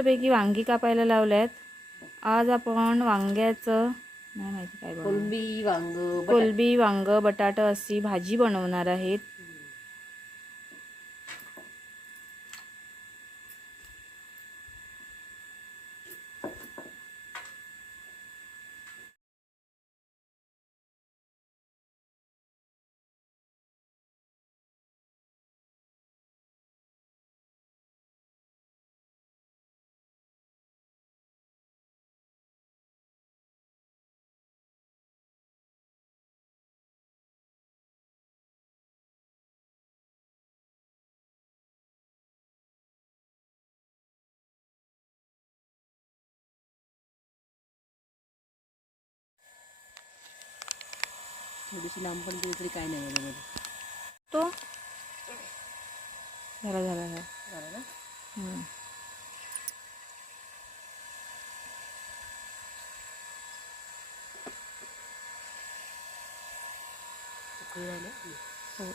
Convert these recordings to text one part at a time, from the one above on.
मस्तपैकी वांगी कापायला लावल्यात. आज आपण वांग्याचं नाही माहिती काय कोलबी वांग बटाटा अशी भाजी बनवणार आहेत. थोडीशी लांब पण गेली तरी काय नाही याच्यामध्ये. तो झाला झाला झालं ना. उकळी राहिले हो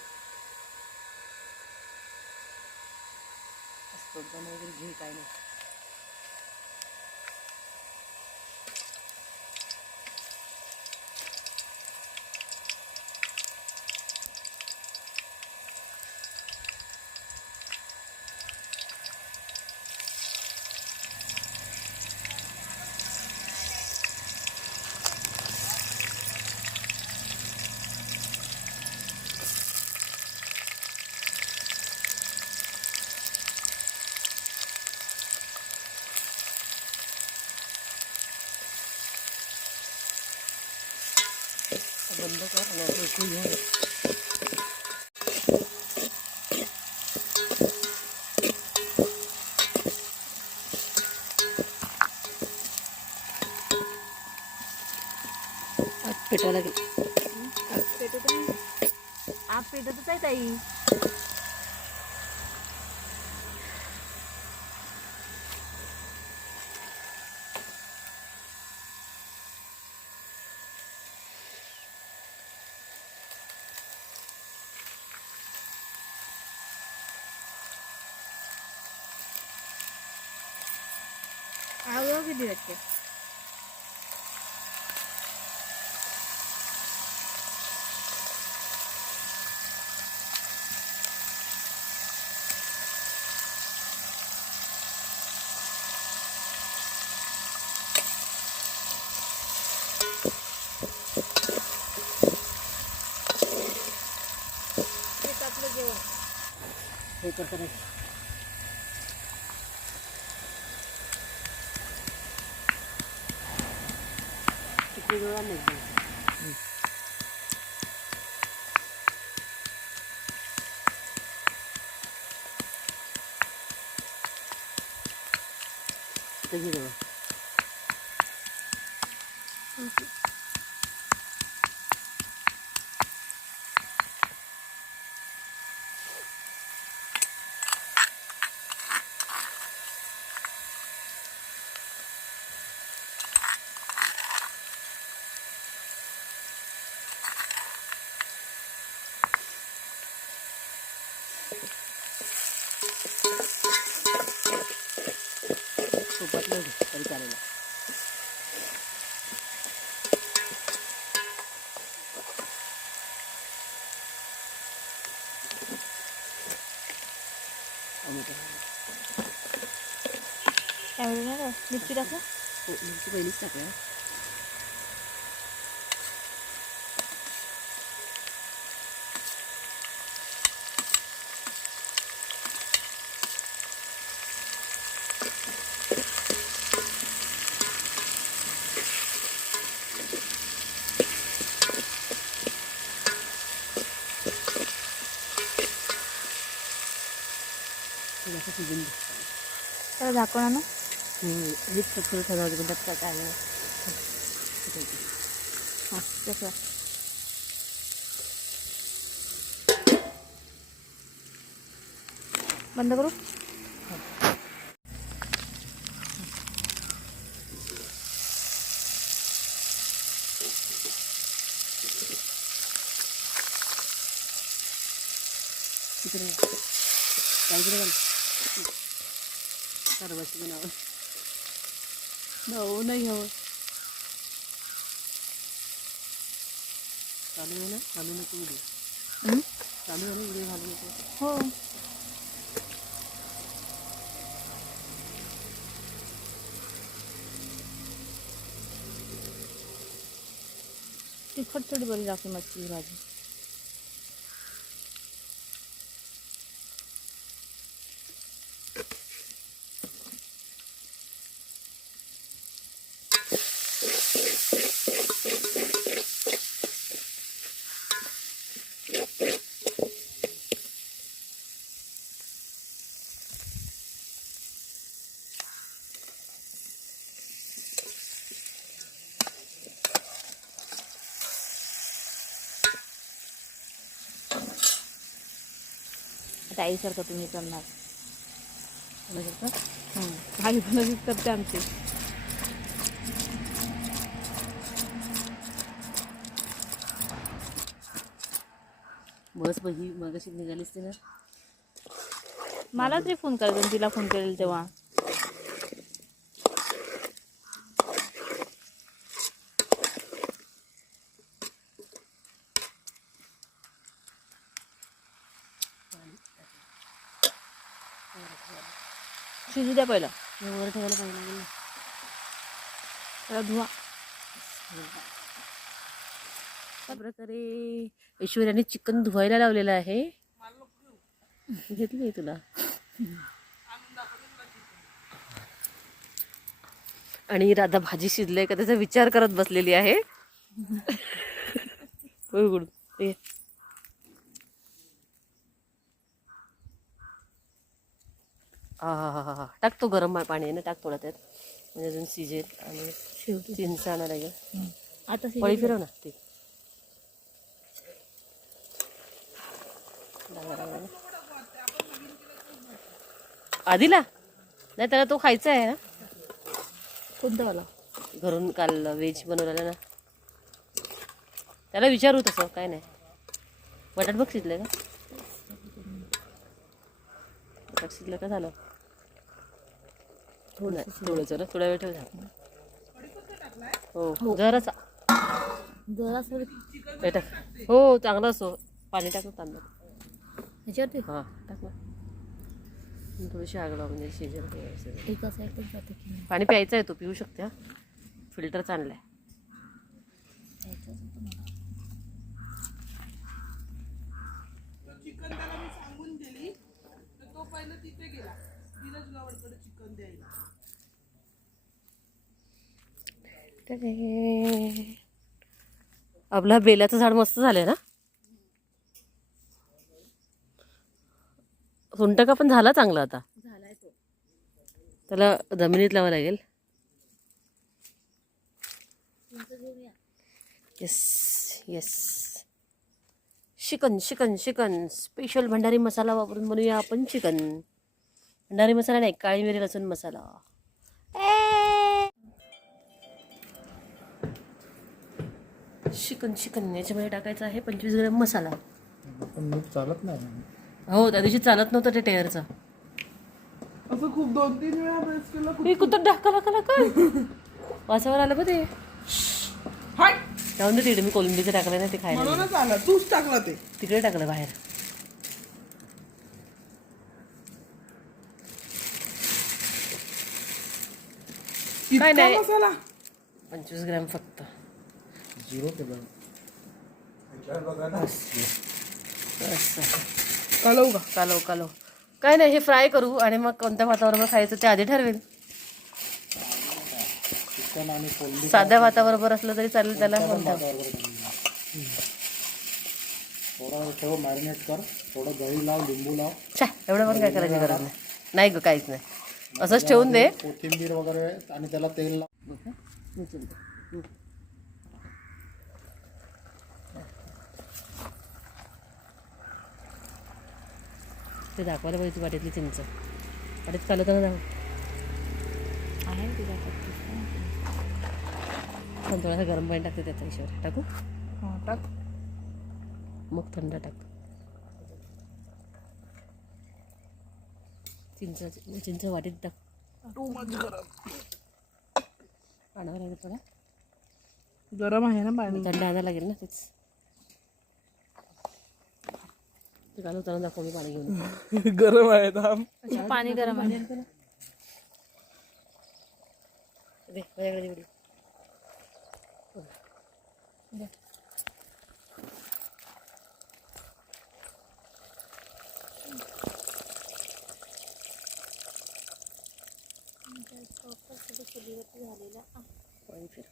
असं वगैरे घे काय नाही. बंद कर आणि उकळी घेऊन पेटावं लागेल. आग पेटतच आहे ताई. आग किती वाटते. हे करताना किती वेळा नाही घेऊ. सोबत नाही तरी चालेल. मिरची टाका. हो मिरची पहिलीच टाकूया. शिजून त्याला झाकून आणू. हीच थोडं ठेवायचं पण त्यात काय नाही. हां तसं बंद करू. तिकडे काय सर्वच बनावं. भाऊ नाही हवं. चालू आहे ना, चालू नको व्हिडिओ. चालू आहे ना व्हिडिओ, घालू नको. हो. तिखट थोडी बरी लागते मच्छीची भाजी. आता आईसारखं तुम्ही करणार. आई पण अशीच करते आमची. बस बघी मग अशी निघालीस ते ना. मला तरी फोन करायचा, तिला फोन करेल तेव्हा. शिजू द्या पहिलं. वर ठेवायला पाहिजे लागेल ना. त्याला धुवा. अशा प्रकारे ऐश्वर्याने चिकन धुवायला लावलेलं आहे. घेतली तुला. आणि राधा भाजी शिजले का त्याचा विचार करत बसलेली आहे. हा टाकतो गरम पाणी आहे ना, टाक थोडं त्यात म्हणजे अजून शिजेल. आणि चिंच आणा लागेल. आता पळी फिरव ना ते. आधीला नाही, त्याला तो खायचा आहे ना. कोणता वाला? घरून काल व्हेज बनवलेला ना, त्याला विचारू तसं काय नाही. बटाट बघ शिजले का? बटाट शिजलं का झालं? थोडं थोडा वेळ ठेव झालं. हो जरासा टाक. हो चांगला असो. पाणी टाकलं तांदूळ ह्याच्यावरती. हां टाक ना. थोडीशी आग लाव म्हणजे शिजेल. पाणी प्यायचं आहे, तो पिऊ शकते. हा फिल्टर चांगलं आहे. आपला बेलाचं झाड मस्त झालंय ना. सुंटका पण झाला चांगला. आता त्याला जमिनीत लावावं लागेल. Yes yes. Chicken chicken chicken special Bhandari masala वापरून बनवूया आपण चिकन. भंडारी मसाला नाही, काळी मिरी लसूण मसाला. चिकन चिकन याच्यामध्ये टाकायचा आहे 25 ग्रॅम मसाला. चालत नाही. हो त्या दिवशी चालत नव्हतं ते टेअरचं. असं खूप 2-3 वेळा प्रेस केलं. मी कुठं ढाकला काय वासावर आलं बघ ते. जाऊन दे तिकडे. मी कोलंबीचं टाकलं ना ते खायला. म्हणूनच आला, तूच टाकला ते तिकडे टाकलं बाहेर. काय नाही, मसाला 25 ग्रॅम फक्त. 0 केलं. कालव का? कालव कालव. काय नाही, हे फ्राय करू आणि मग कोणत्या भाताबरोबर खायचं ते आधी ठरवेल. चिकन आणि कोलंबी साध्या भाताबरोबर असलं तरी चालेल. त्याला कोणत्या थोडा ठेव, मॅरिनेट कर. थोडं दही लाव, लिंबू लाव. छा एवढं पण काय करायची गरज नाही. नाही ग काहीच नाही, असंच ठेवून दे. कोथिंबीर वगैरे आणि त्याला तेल लाव. ते दाखवायला पाहिजे वाटेतली चिंच. वाटेत चालवताना जाऊ आहे तिला पण थोडासा गरम पाणी टाकते त्याच्या हिशोबावर. टाकू टाक. मग थंड टाक. चिंच चिंच वाटीत टाक. टू मच गरम. पाण्यावर लागेल थोडा गरम आहे ना पाणी. थंड आणायला लागेल ना तेच. ते घालवताना दाखव मी पाणी घेऊन. गरम आहे थांब. पाणी गरम आहे. दे माझ्याकडे दे. पाणी फिर.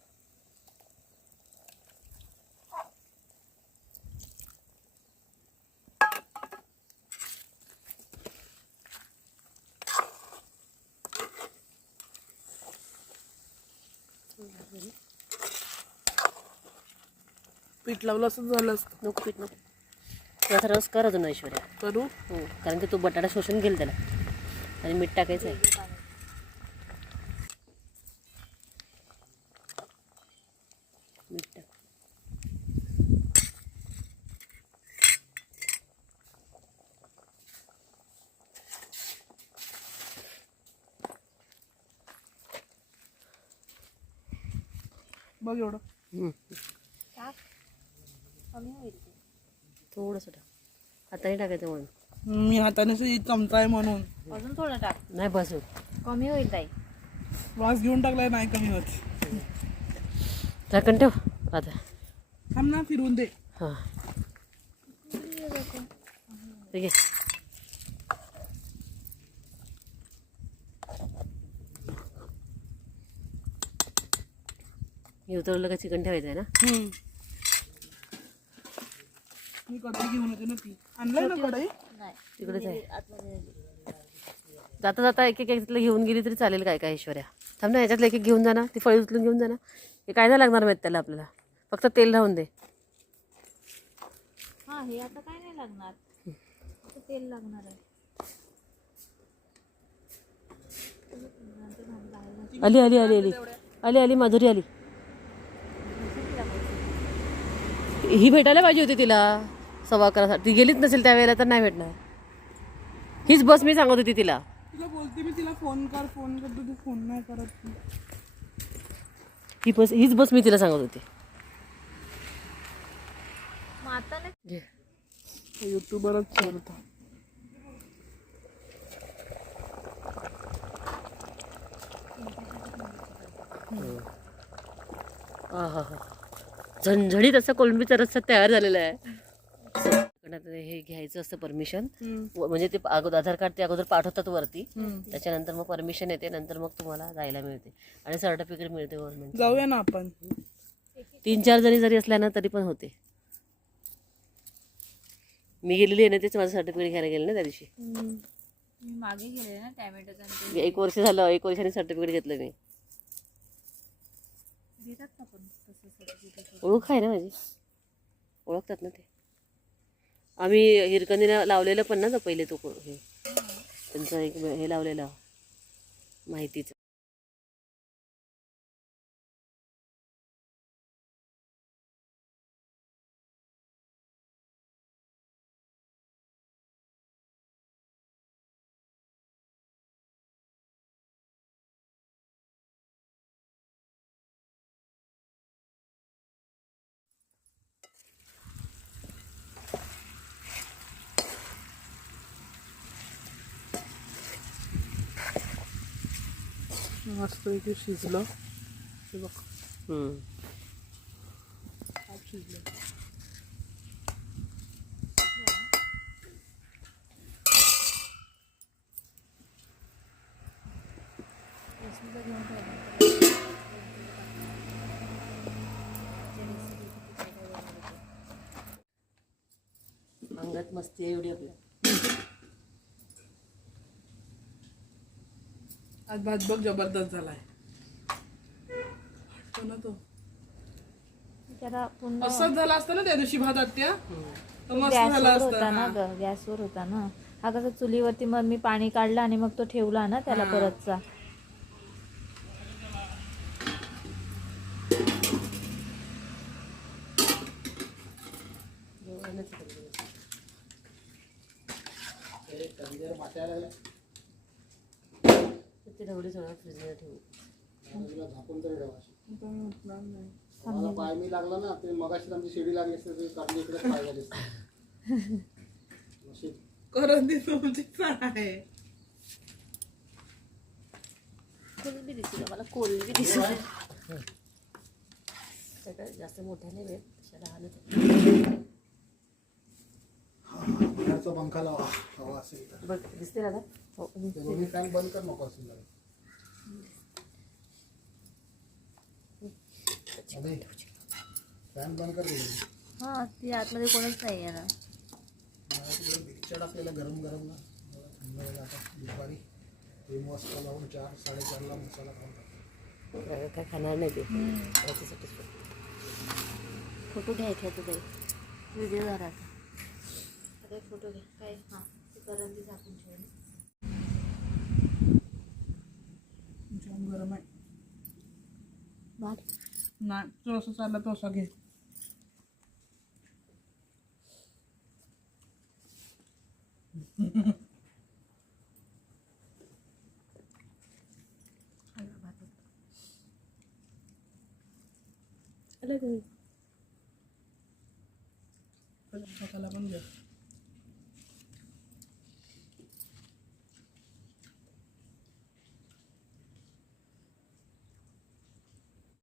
पीठ लावलं असं झालं असतं. नको पीठ नको. थोडासा रस कर अजून ऐश्वर्या. करू. हो कारण की तो बटाटा शोषून घेईल त्याला. आणि मीठ टाकायचं आहे. मीठ टाक. बघ एवढं. थोडंसं टाक. हाताने टाकायचं म्हणून. मी हाताने चमचा आहे म्हणून. अजून थोडं टाक. नाही बस कमी होईल ताई. वास घेऊन टाकलाय नाही कमी होत. झाकण ठेव आता. थांब ना फिरवून दे. हां ठीक आहे. हे उतरवलं का चिकन ठेवायचं आहे ना. मी कढई घेऊन येते ना ती. आणलाय ना कढई. तिकडेच आहे. जाता जाता एक एक तिथलं घेऊन गेली तरी चालेल. काय काय ऐश्वर्या थांब ना. ह्याच्यातलं एक एक घेऊन जा ना. ती फळी उचलून घेऊन जा ना. हे काय नाही लागणार माहीत त्याला आपल्याला. फक्त तेल राहून दे. हा हे आता काय नाही लागणार. फक्त तेल लागणार आहे. आली आली आली आली आली आली माधुरी आली. ही भेटायला पाहिजे होती तिला 11:15. ती गेलीच नसेल त्यावेळेला तर नाही भेटणार. हीच बस मी सांगत होती तिला. तुला बोलते मी तिला फोन कर फोन करतो तू फोन नाही करत. हीच बस मी तिला सांगत होती. घे. युट्यूबरच चालता. झणझणीत असं कोलंबीचा रस्सा तयार झालेला आहे. हे घ्यायचं असतं परमिशन. म्हणजे ते अगोदर आधार कार्ड ते अगोदर पाठवतात वरती. त्याच्यानंतर मग परमिशन येते. नंतर मग तुम्हाला जायला मिळते आणि सर्टिफिकेट मिळते गव्हर्नमेंट. जाऊया ना आपण. 3-4 जणी जरी असल्या ना तरी पण होते. मी गेलेली आहे ना तेच माझं सर्टिफिकेट घ्यायला गेले ना त्या दिवशी. मी मागे गेले ना टॅमॅटोचं. 1 वर्ष झालं. 1 वर्षाने सर्टिफिकेट घेतलं मी. देतात ना पण तसं सर्टिफिकेट. ओळख आहे ना माझी. ओळखतात ना ते. आम्ही हिरकणीला लावलेलं पण ना तर पहिले तो हे त्यांचं एक हे लावलेलं माहितीचं. मस्त इथे शिजलं. हे बघ शिजलं. अंगात मस्ती आहे एवढी आपल्या. आज भात बघ जबरदस्त झालाय. वाटतो ना तो. त्याला पुन्हा असंच झाला असतं ना त्या दिवशी भात आत्या. तर मस्त झाला गॅसवर असता. होता ना ग. गॅसवर होता ना हा. कसं चुलीवरती मग मी पाणी काढलं आणि मग तो ठेवला ना त्याला परतचा. ते ढवळी सगळं फ्रीजमध्ये ठेवू. तिला झाकून तरी ठेवा अशी. आता मी उठणार नाही. मला पाय मी लागला ना ते मगाशी आमची शिडी लागली असते ते काढली इकडे पाय झाले असते. अशी करंदी तुमचीच आहे. कोलंबी दिसली मला कोलंबी दिसली. सगळं जास्त मोठ्या नाही वेळ तशा लहानच. बाहेरचा पंखा लावा हवा असेल तर. बघ दिसते दादा. हो ते दोन्ही फॅन बंद कर नको असेल तर. अरे, फॅन बंद कर दिले. हा ती आतमध्ये कोणच नाही आहे ना. मिक्सर आपल्याला गरम गरम ना थंड वेळ आता दुपारी 3 वाजता लावून 4-4:30ला मसाला खाऊन टाकतो. काय खाणार नाही ते त्याच्यासाठीच. फोटो घ्यायचा तुझे व्हिडिओ झाला आता फोटो घ्या काय हां ती करंदी झाकून ठेवली. जाम गरम आहे. भात नाही तो असं चालला तो असा घे. आलं तुम्ही स्वतःला पण घे.